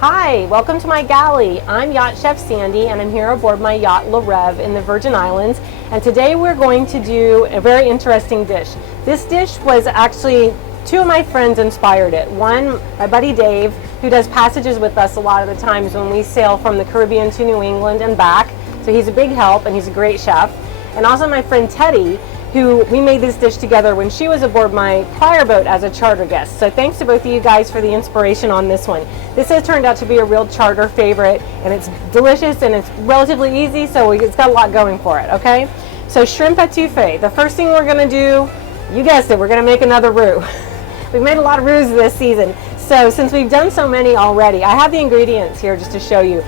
Hi, welcome to my galley. I'm Yacht Chef Sandy and I'm here aboard my yacht La Rev in the Virgin Islands, and today we're going to do a very interesting dish. This dish was actually, two of my friends inspired it. One, my buddy Dave, who does passages with us a lot of the times when we sail from the Caribbean to New England and back, so he's a big help and he's a great chef. And also my friend Teddy, who we made this dish together when she was aboard my prior boat as a charter guest. So thanks to both of you guys for the inspiration on this one. This has turned out to be a real charter favorite, and it's delicious and it's relatively easy, so it's got a lot going for it, okay? So shrimp etouffee. The first thing we're gonna do, you guessed it, we're gonna make another roux. We've made a lot of roux this season. So since we've done so many already, I have the ingredients here just to show you.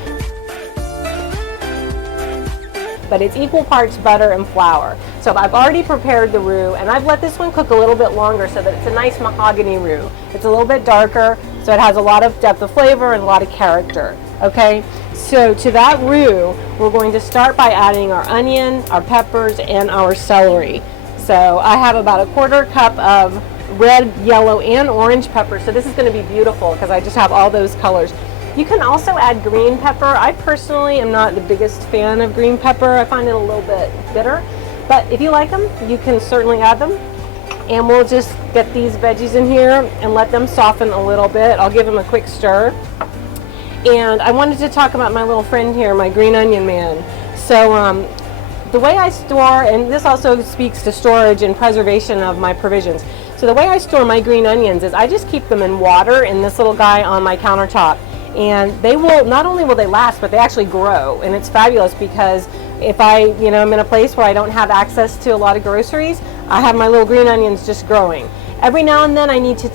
But it's equal parts butter and flour. So I've already prepared the roux, and I've let this one cook a little bit longer so that it's a nice mahogany roux. It's a little bit darker, so it has a lot of depth of flavor and a lot of character, okay? So to that roux, we're going to start by adding our onion, our peppers, and our celery. So I have about a quarter cup of red, yellow, and orange pepper, so this is gonna be beautiful because I just have all those colors. You can also add green pepper. I personally am not the biggest fan of green pepper. I find it a little bit bitter, but if you like them, you can certainly add them. And we'll just get these veggies in here and let them soften a little bit. I'll give them a quick stir. And I wanted to talk about my little friend here, my green onion man. So the way I store, and this also speaks to storage and preservation of my provisions. So the way I store my green onions is I just keep them in water in this little guy on my countertop. And they will, not only will they last, but they actually grow. And it's fabulous because if I'm in a place where I don't have access to a lot of groceries, I have my little green onions just growing. Every now and then I need to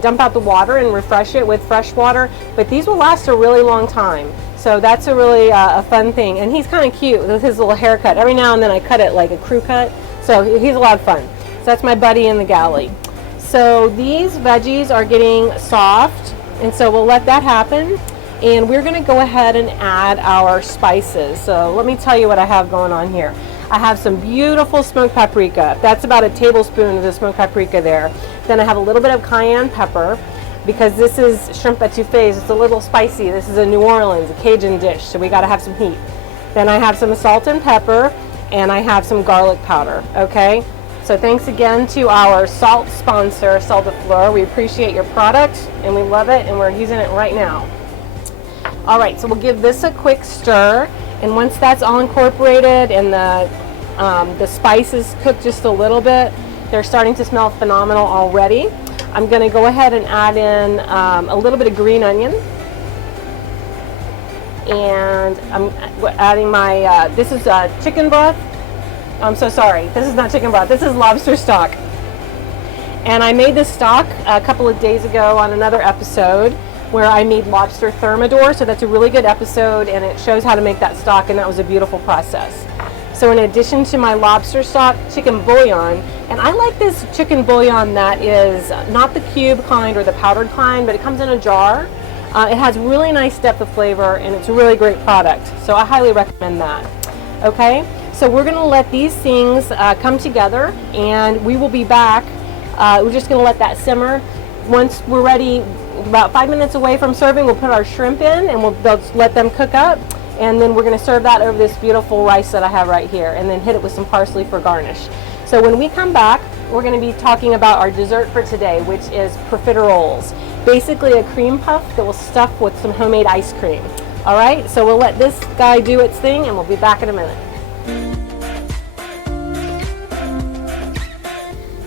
dump out the water and refresh it with fresh water, but these will last a really long time. So that's a really a fun thing. And he's kind of cute with his little haircut. Every now and then I cut it like a crew cut. So he's a lot of fun. So that's my buddy in the galley. So these veggies are getting soft, and so we'll let that happen. And we're gonna go ahead and add our spices. So let me tell you what I have going on here. I have some beautiful smoked paprika. That's about a tablespoon of the smoked paprika there. Then I have a little bit of cayenne pepper because this is shrimp etouffee. It's a little spicy. This is a New Orleans, a Cajun dish, so we gotta have some heat. Then I have some salt and pepper, and I have some garlic powder, okay? So thanks again to our salt sponsor, Salt de Fleur. We appreciate your product and we love it, and we're using it right now. All right, so we'll give this a quick stir, and once that's all incorporated and the spices cook just a little bit, they're starting to smell phenomenal already. I'm gonna go ahead and add in a little bit of green onion. And I'm adding my, this is chicken broth. I'm so sorry, this is not chicken broth, this is lobster stock. And I made this stock a couple of days ago on another episode where I made lobster thermidor, so that's a really good episode and it shows how to make that stock, and that was a beautiful process. So in addition to my lobster stock, chicken bouillon, and I like this chicken bouillon that is not the cube kind or the powdered kind, but it comes in a jar. It has really nice depth of flavor and it's a really great product, so I highly recommend that. Okay? So we're gonna let these things come together, and we will be back. We're just gonna let that simmer. Once we're ready, about 5 minutes away from serving, we'll put our shrimp in and we'll let them cook up, and then we're gonna serve that over this beautiful rice that I have right here, and then hit it with some parsley for garnish. So when we come back, we're gonna be talking about our dessert for today, which is profiteroles. Basically a cream puff that we'll stuff with some homemade ice cream. All right, so we'll let this guy do its thing and we'll be back in a minute.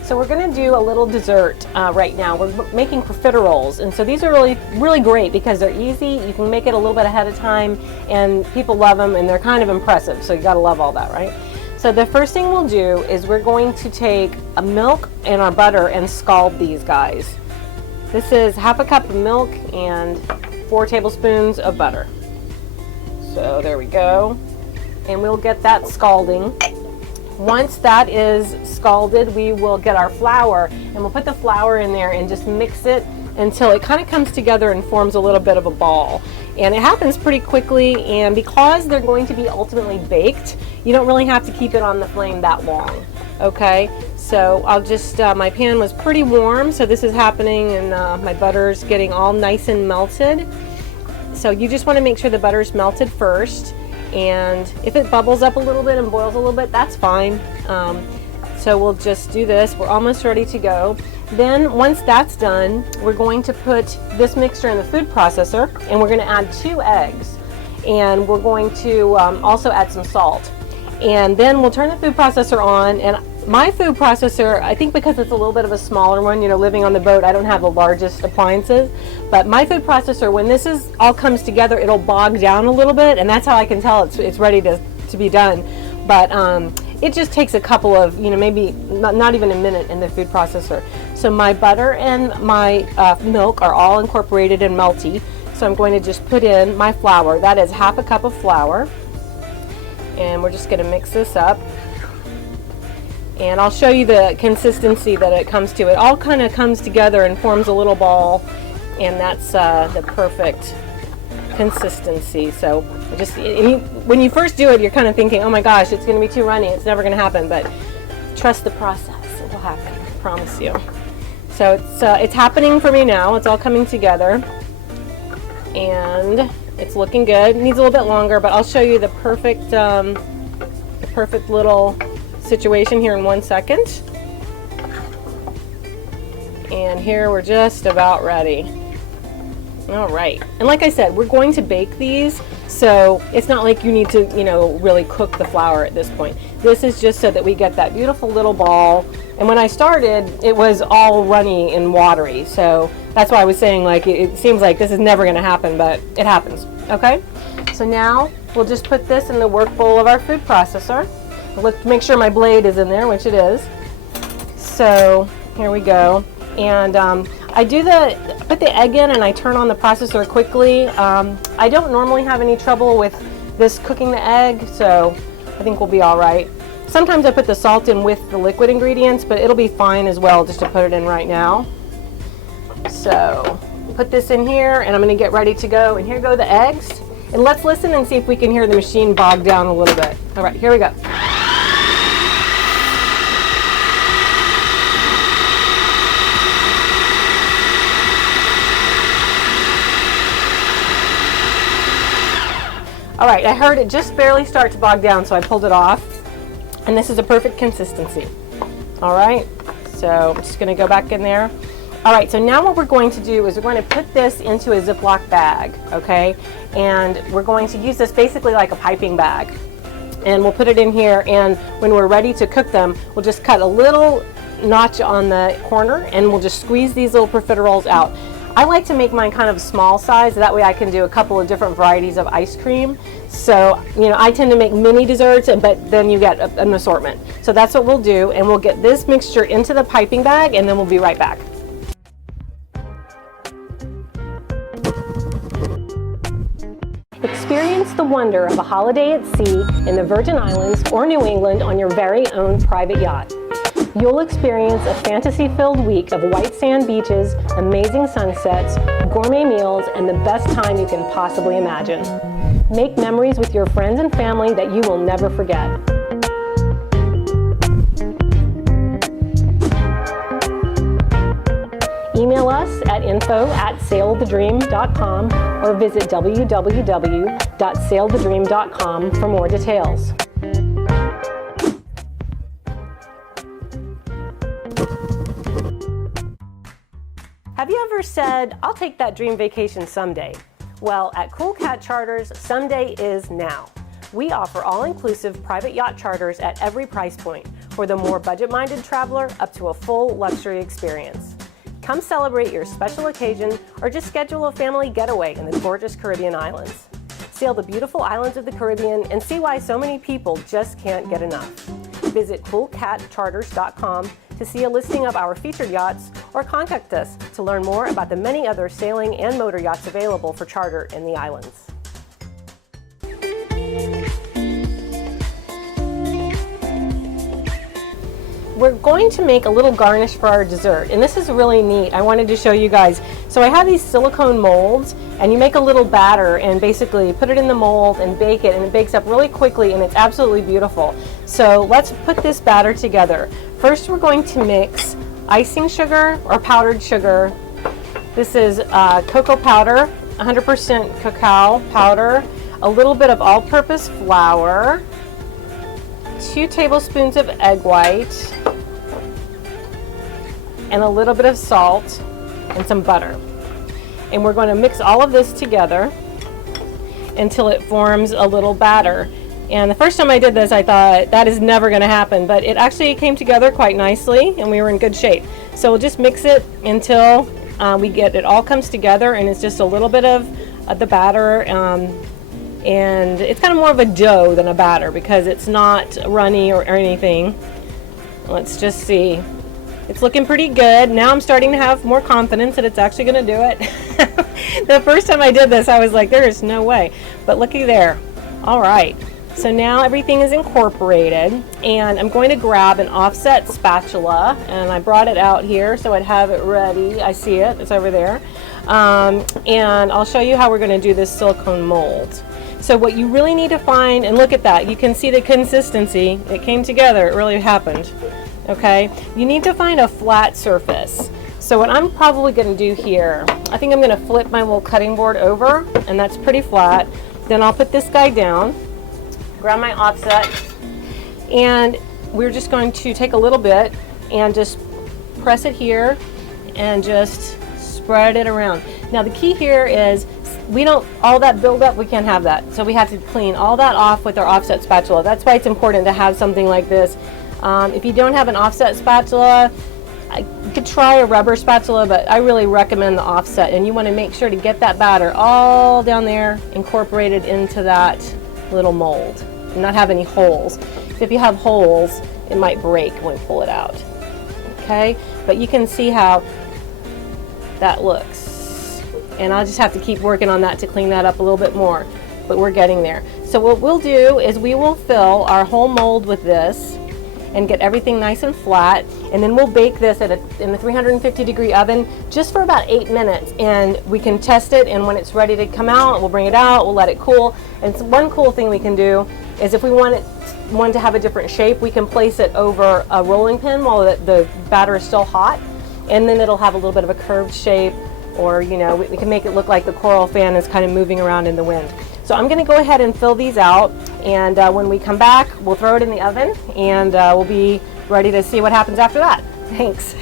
So we're going to do a little dessert right now. We're making profiteroles, and so these are really great because they're easy. You can make it a little bit ahead of time, and people love them, and they're kind of impressive, so you got to love all that, right? So the first thing we'll do is we're going to take a milk and our butter and scald these guys. This is half a cup of milk and 4 tablespoons of butter. So there we go, and we'll get that scalding. Once that is scalded, we will get our flour, and we'll put the flour in there and just mix it until it kind of comes together and forms a little bit of a ball. And it happens pretty quickly, and because they're going to be ultimately baked, you don't really have to keep it on the flame that long. Okay, so I'll just, my pan was pretty warm, so this is happening, and my butter's getting all nice and melted. So you just want to make sure the butter is melted first, and if it bubbles up a little bit and boils a little bit, that's fine. So we'll just do this. We're almost ready to go. Then once that's done, we're going to put this mixture in the food processor, and we're going to add 2 eggs, and we're going to also add some salt. And then we'll turn the food processor on, and my food processor, I think because it's a little bit of a smaller one, you know, living on the boat, I don't have the largest appliances, but my food processor, when this is all comes together, it'll bog down a little bit, and that's how I can tell it's ready to be done. But it just takes a couple of, you know, maybe not even a minute in the food processor. So my butter and my milk are all incorporated and melty. So I'm going to just put in my flour. That is 1/2 cup of flour. And we're just going to mix this up. And I'll show you the consistency that it comes to. It all kind of comes together and forms a little ball. And that's the perfect consistency. So just when you first do it, you're kind of thinking, oh my gosh, it's going to be too runny, it's never going to happen, but trust the process, it will happen, I promise you. So it's happening for me now. It's all coming together, and it's looking good. It needs a little bit longer, but I'll show you the perfect little situation here in 1 second. And here we're just about ready. All right, and like I said, we're going to bake these, so it's not like you need to, you know, really cook the flour at this point. This is just so that we get that beautiful little ball. And when I started, it was all runny and watery, so that's why I was saying, like, it seems like this is never going to happen, but it happens. Okay, so now we'll just put this in the work bowl of our food processor. Let's make sure my blade is in there, which it is. So here we go. And I put the egg in and I turn on the processor quickly. I don't normally have any trouble with this cooking the egg, so I think we'll be all right. Sometimes I put the salt in with the liquid ingredients, but it'll be fine as well just to put it in right now. So put this in here, and I'm going to get ready to go. And here go the eggs. And let's listen and see if we can hear the machine bog down a little bit. All right, here we go. All right, I heard it just barely start to bog down, so I pulled it off. And this is a perfect consistency. All right, so I'm just gonna go back in there. All right, so now what we're going to do is we're going to put this into a Ziploc bag, okay? And we're going to use this basically like a piping bag. And we'll put it in here, and when we're ready to cook them, we'll just cut a little notch on the corner, and we'll just squeeze these little profiteroles out. I like to make mine kind of small size, that way I can do a couple of different varieties of ice cream. So, you know, I tend to make mini desserts, but then you get an assortment. So that's what we'll do, and we'll get this mixture into the piping bag, and then we'll be right back. Experience the wonder of a holiday at sea in the Virgin Islands or New England on your very own private yacht. You'll experience a fantasy-filled week of white sand beaches, amazing sunsets, gourmet meals, and the best time you can possibly imagine. Make memories with your friends and family that you will never forget. Email us at info@sailthedream.com or visit www.sailthedream.com for more details. Have you ever said, I'll take that dream vacation someday? Well, at Cool Cat Charters, someday is now. We offer all-inclusive private yacht charters at every price point, for the more budget-minded traveler up to a full luxury experience. Come celebrate your special occasion or just schedule a family getaway in the gorgeous Caribbean islands. Sail the beautiful islands of the Caribbean and see why so many people just can't get enough. Visit coolcatcharters.com to see a listing of our featured yachts, or contact us to learn more about the many other sailing and motor yachts available for charter in the islands. We're going to make a little garnish for our dessert, and this is really neat. I wanted to show you guys. So I have these silicone molds, and you make a little batter and basically put it in the mold and bake it, and it bakes up really quickly, and it's absolutely beautiful. So let's put this batter together. First, we're going to mix icing sugar or powdered sugar. This is cocoa powder, 100% cacao powder, a little bit of all-purpose flour, 2 tablespoons of egg white, and a little bit of salt and some butter. And we're going to mix all of this together until it forms a little batter. And the first time I did this, I thought that is never going to happen, but it actually came together quite nicely and we were in good shape. So we'll just mix it until we get it all comes together, and it's just a little bit of the batter, and it's kind of more of a dough than a batter because it's not runny or anything. Let's just see. It's looking pretty good. Now I'm starting to have more confidence that it's actually going to do it. The first time I did this, I was like, there is no way. But looky there. All right. So now everything is incorporated, and I'm going to grab an offset spatula, and I brought it out here so I'd have it ready. I see it. It's over there. And I'll show you how we're going to do this silicone mold. So what you really need to find, and look at that. You can see the consistency. It came together. It really happened. Okay, you need to find a flat surface. So what I'm probably going to do here, I think I'm going to flip my little cutting board over, and that's pretty flat. Then I'll put this guy down, grab my offset, and we're just going to take a little bit and just press it here and just spread it around. Now the key here is we don't, all that buildup, we can't have that. So we have to clean all that off with our offset spatula. That's why it's important to have something like this. If you don't have an offset spatula, you could try a rubber spatula, but I really recommend the offset. And you want to make sure to get that batter all down there, incorporated into that little mold, and not have any holes. If you have holes, it might break when you pull it out. Okay, but you can see how that looks. And I'll just have to keep working on that to clean that up a little bit more, but we're getting there. So what we'll do is we will fill our whole mold with this and get everything nice and flat, and then we'll bake this in the 350-degree oven just for about 8 minutes, and we can test it, and when it's ready to come out, we'll bring it out, we'll let it cool. And so one cool thing we can do is if we want it to have a different shape, we can place it over a rolling pin while the batter is still hot, and then it'll have a little bit of a curved shape, or you know, we can make it look like the coral fan is kind of moving around in the wind. So I'm going to go ahead and fill these out, and when we come back, we'll throw it in the oven, and we'll be ready to see what happens after that. Thanks.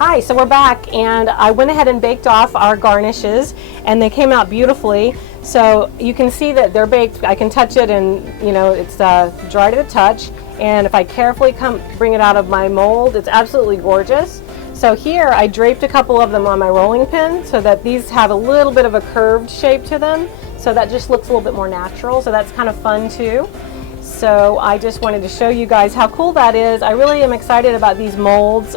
Hi, so we're back, and I went ahead and baked off our garnishes, and they came out beautifully. So you can see that they're baked. I can touch it, and you know it's dry to the touch. And if I carefully bring it out of my mold, it's absolutely gorgeous. So here I draped a couple of them on my rolling pin so that these have a little bit of a curved shape to them. So that just looks a little bit more natural. So that's kind of fun too. So I just wanted to show you guys how cool that is. I really am excited about these molds.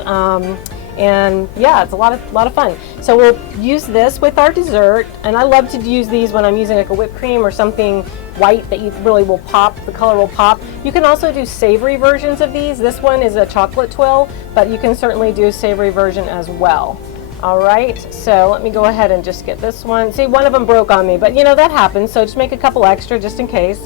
And yeah, it's a lot of fun. So we'll use this with our dessert, and I love to use these when I'm using like a whipped cream or something white that you really will pop, the color will pop. You can also do savory versions of these. This one is a chocolate twill, but you can certainly do a savory version as well. All right, so let me go ahead and just get this one. See, one of them broke on me, but you know, that happens, so just make a couple extra just in case.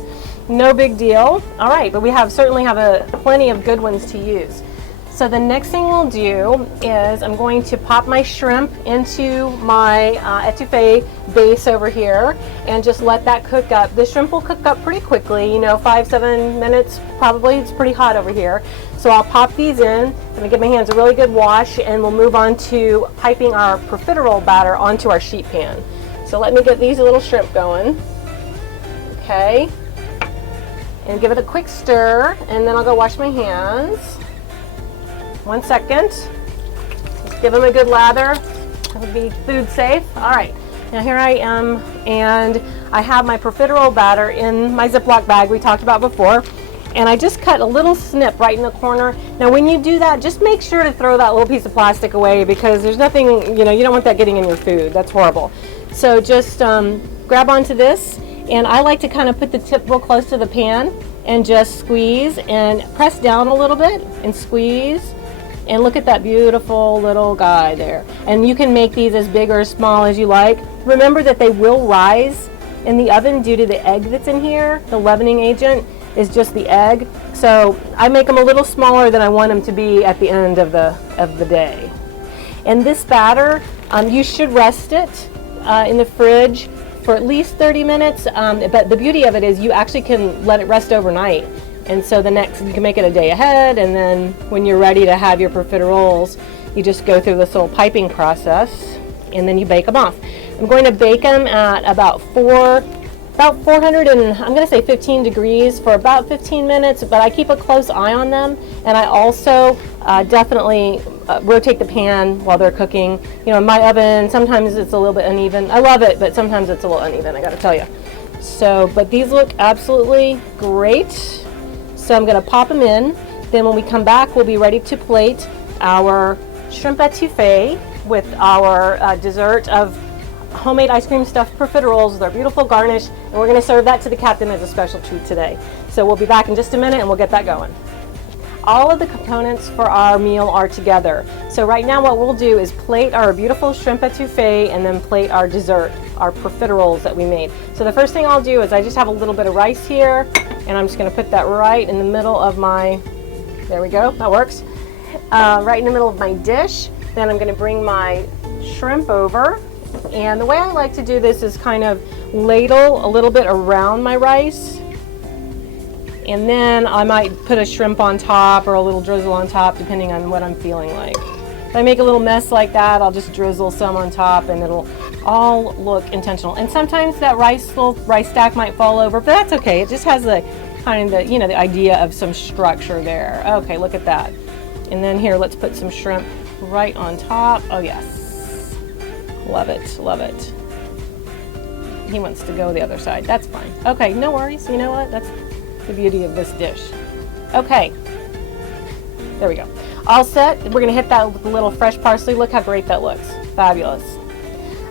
No big deal. All right, but we certainly have plenty of good ones to use. So the next thing we'll do is I'm going to pop my shrimp into my etouffee base over here and just let that cook up. The shrimp will cook up pretty quickly, you know, 5-7 minutes probably. It's pretty hot over here. So I'll pop these in. I'm gonna give my hands a really good wash, and we'll move on to piping our profiterole batter onto our sheet pan. So let me get these little shrimp going. Okay. And give it a quick stir, and then I'll go wash my hands. 1 second. Just give them a good lather. That would be food safe. All right. Now here I am, and I have my profiterole batter in my Ziploc bag we talked about before, and I just cut a little snip right in the corner. Now when you do that, just make sure to throw that little piece of plastic away, because there's nothing, you know, you don't want that getting in your food. That's horrible. So just grab onto this, and I like to kind of put the tip real close to the pan and just squeeze and press down a little bit and squeeze. And look at that beautiful little guy there. And you can make these as big or as small as you like. Remember that they will rise in the oven due to the egg that's in here. The leavening agent is just the egg. So I make them a little smaller than I want them to be at the end of the day. And this batter, you should rest it in the fridge for at least 30 minutes. But the beauty of it is you actually can let it rest overnight. And so you can make it a day ahead, and then when you're ready to have your profiteroles, you just go through this little piping process, and then you bake them off. I'm going to bake them at about 400 and I'm going to say 15 degrees for about 15 minutes, but I keep a close eye on them, and I also definitely rotate the pan while they're cooking. You know, in my oven, sometimes it's a little bit uneven. I love it, but sometimes it's a little uneven, I got to tell you. So, but these look absolutely great. So I'm going to pop them in. Then when we come back, we'll be ready to plate our shrimp etouffee with our dessert of homemade ice cream stuffed profiteroles with our beautiful garnish. And we're going to serve that to the captain as a special treat today. So we'll be back in just a minute and we'll get that going. All of the components for our meal are together. So right now what we'll do is plate our beautiful shrimp etouffee and then plate our dessert, our profiteroles that we made. So the first thing I'll do is I just have a little bit of rice here, and I'm just going to put that right in the middle of my, there we go, that works, right in the middle of my dish. Then I'm going to bring my shrimp over, and the way I like to do this is kind of ladle a little bit around my rice, and then I might put a shrimp on top or a little drizzle on top depending on what I'm feeling like. If I make a little mess like that, I'll just drizzle some on top and it'll all look intentional. And sometimes that little rice stack might fall over, but that's okay. It just has the kind of the, you know, the idea of some structure there. Okay, look at that. And then here, let's put some shrimp right on top. Oh yes, love it, love it. He wants to go the other side, that's fine. Okay, no worries, you know what? That's the beauty of this dish. Okay, there we go. All set. We're going to hit that with a little fresh parsley. Look how great that looks. Fabulous.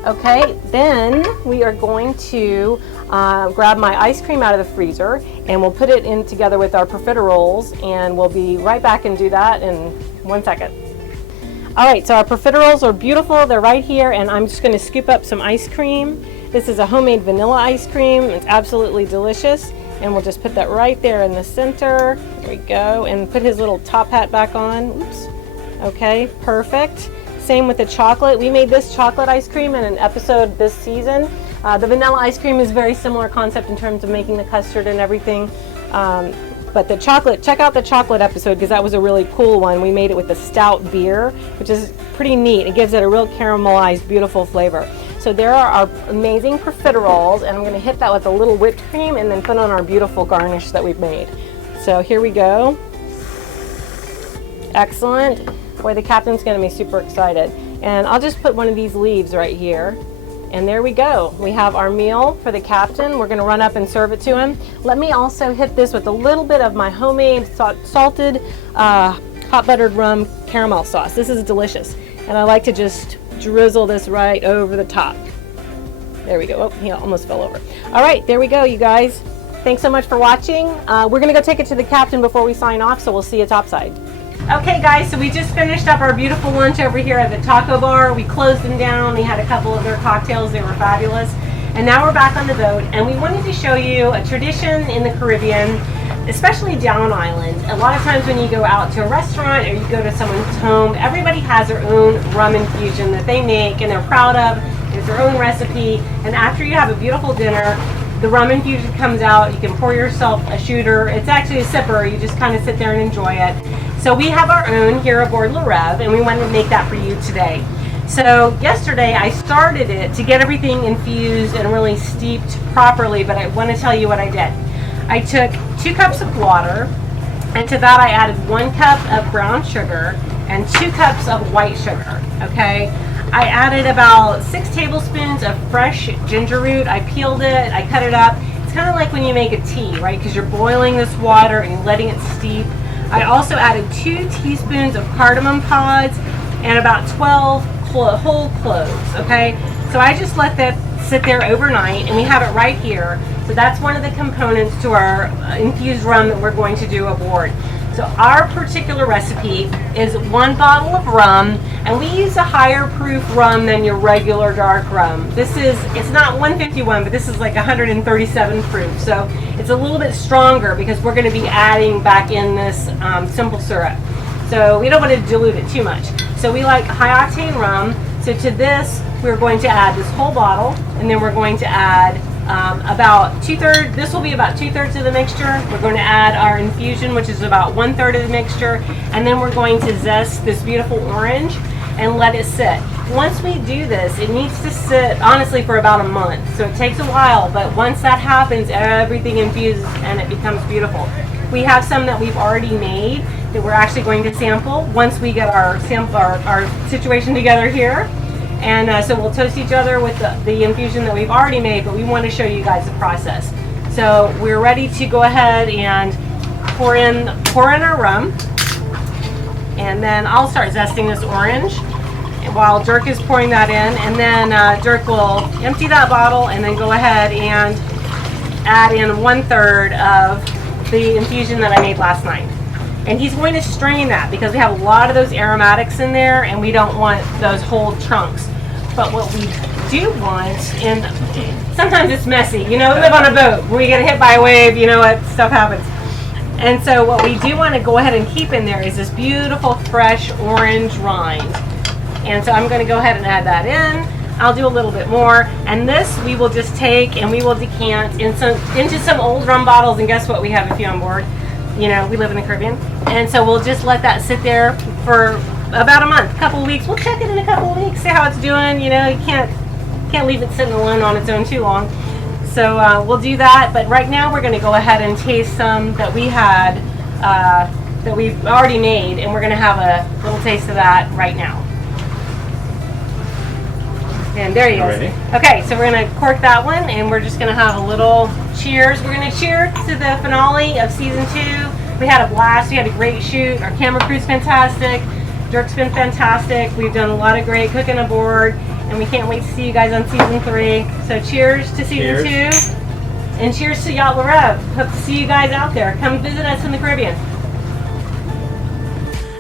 Okay, then we are going to grab my ice cream out of the freezer, and we'll put it in together with our profiteroles, and we'll be right back and do that in 1 second. All right, so our profiteroles are beautiful. They're right here, and I'm just going to scoop up some ice cream. This is a homemade vanilla ice cream. It's absolutely delicious. And we'll just put that right there in the center. There we go. And put his little top hat back on. Oops. Okay, perfect. Same with the chocolate. We made this chocolate ice cream in an episode this season. The vanilla ice cream is a very similar concept in terms of making the custard and everything. But the chocolate, check out the chocolate episode because that was a really cool one. We made it with the stout beer, which is pretty neat. It gives it a real caramelized, beautiful flavor. So there are our amazing profiteroles, and I'm going to hit that with a little whipped cream and then put on our beautiful garnish that we've made. So here we go. Excellent. Boy, the captain's going to be super excited. And I'll just put one of these leaves right here. And there we go. We have our meal for the captain. We're going to run up and serve it to him. Let me also hit this with a little bit of my homemade salted hot buttered rum caramel sauce. This is delicious. And I like to just drizzle this right over the top. There we go. Oh, he almost fell over. All right, there we go, you guys. Thanks so much for watching. We're going to go take it to the captain before we sign off, so we'll see you topside. Okay, guys, so we just finished up our beautiful lunch over here at the taco bar. We closed them down. We had a couple of their cocktails. They were fabulous. And now we're back on the boat, and we wanted to show you a tradition in the Caribbean, especially down island. A lot of times when you go out to a restaurant or you go to someone's home, everybody has their own rum infusion that they make and they're proud of. It's their own recipe. And after you have a beautiful dinner, the rum infusion comes out. You can pour yourself a shooter. It's actually a sipper. You just kind of sit there and enjoy it. So we have our own here aboard La Rev, and we wanted to make that for you today. So yesterday I started it to get everything infused and really steeped properly, but I want to tell you what I did. I took 2 cups of water, and to that I added 1 cup of brown sugar and 2 cups of white sugar, okay? I added about 6 tablespoons of fresh ginger root. I peeled it, I cut it up. It's kind of like when you make a tea, right? Because you're boiling this water and you're letting it steep. I also added 2 teaspoons of cardamom pods and about 12 whole cloves, okay? So I just let that sit there overnight, and we have it right here. So that's one of the components to our infused rum that we're going to do aboard. So our particular recipe is 1 bottle of rum, and we use a higher proof rum than your regular dark rum. It's not 151, but this is like 137 proof. So it's a little bit stronger because we're going to be adding back in this simple syrup. So we don't want to dilute it too much. So we like high octane rum. So to this, we're going to add this whole bottle, and then we're going to add about 2/3. This will be about 2/3 of the mixture. We're going to add our infusion, which is about 1/3 of the mixture, and then we're going to zest this beautiful orange and let it sit. Once we do this, it needs to sit honestly for about a month. So it takes a while, but once that happens, everything infuses and it becomes beautiful. We have some that we've already made that we're actually going to sample once we get our situation together here. And so we'll toast each other with the infusion that we've already made, but we want to show you guys the process. So we're ready to go ahead and pour in our rum. And then I'll start zesting this orange while Dirk is pouring that in. And then Dirk will empty that bottle and then go ahead and add in 1/3 of the infusion that I made last night. And he's going to strain that because we have a lot of those aromatics in there and we don't want those whole chunks. But what we do want, and sometimes it's messy, you know, we live on a boat, when we get hit by a wave, you know what, stuff happens. And so what we do want to go ahead and keep in there is this beautiful fresh orange rind. And so I'm going to go ahead and add that in. I'll do a little bit more, and this we will just take and we will decant into some old rum bottles, and guess what, we have a few on board. You know, we live in the Caribbean, and so we'll just let that sit there for about a month, a couple of weeks. We'll check it in a couple of weeks, see how it's doing. You know, you can't leave it sitting alone on its own too long. So we'll do that, but right now we're going to go ahead and taste some that we had that we've already made, and we're going to have a little taste of that right now. And there he is. Okay, so we're going to cork that one, and we're just going to have a little cheers. We're going to cheer to the finale of season 2. We had a blast. We had a great shoot. Our camera crew's fantastic. Dirk's been fantastic. We've done a lot of great cooking aboard, and we can't wait to see you guys on season 3. So cheers to season 2, and cheers to Yacht La Rev. Hope to see you guys out there. Come visit us in the Caribbean.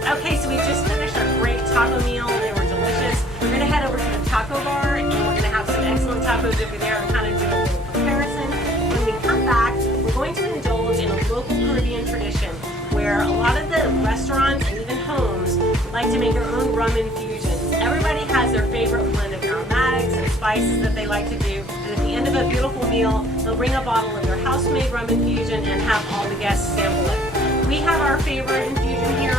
Okay, so we just finished our great taco meal. They were delicious. We're going to head over to the taco bar, and we're going to have some excellent tacos over there and kind of do a little comparison. When we come back, we're going to indulge in a local Caribbean tradition where a lot of the restaurants and even homes like to make their own rum infusions. Everybody has their favorite blend of aromatics and spices that they like to do, and at the end of a beautiful meal, they'll bring a bottle of their house-made rum infusion and have all the guests sample it. We have our favorite infusion here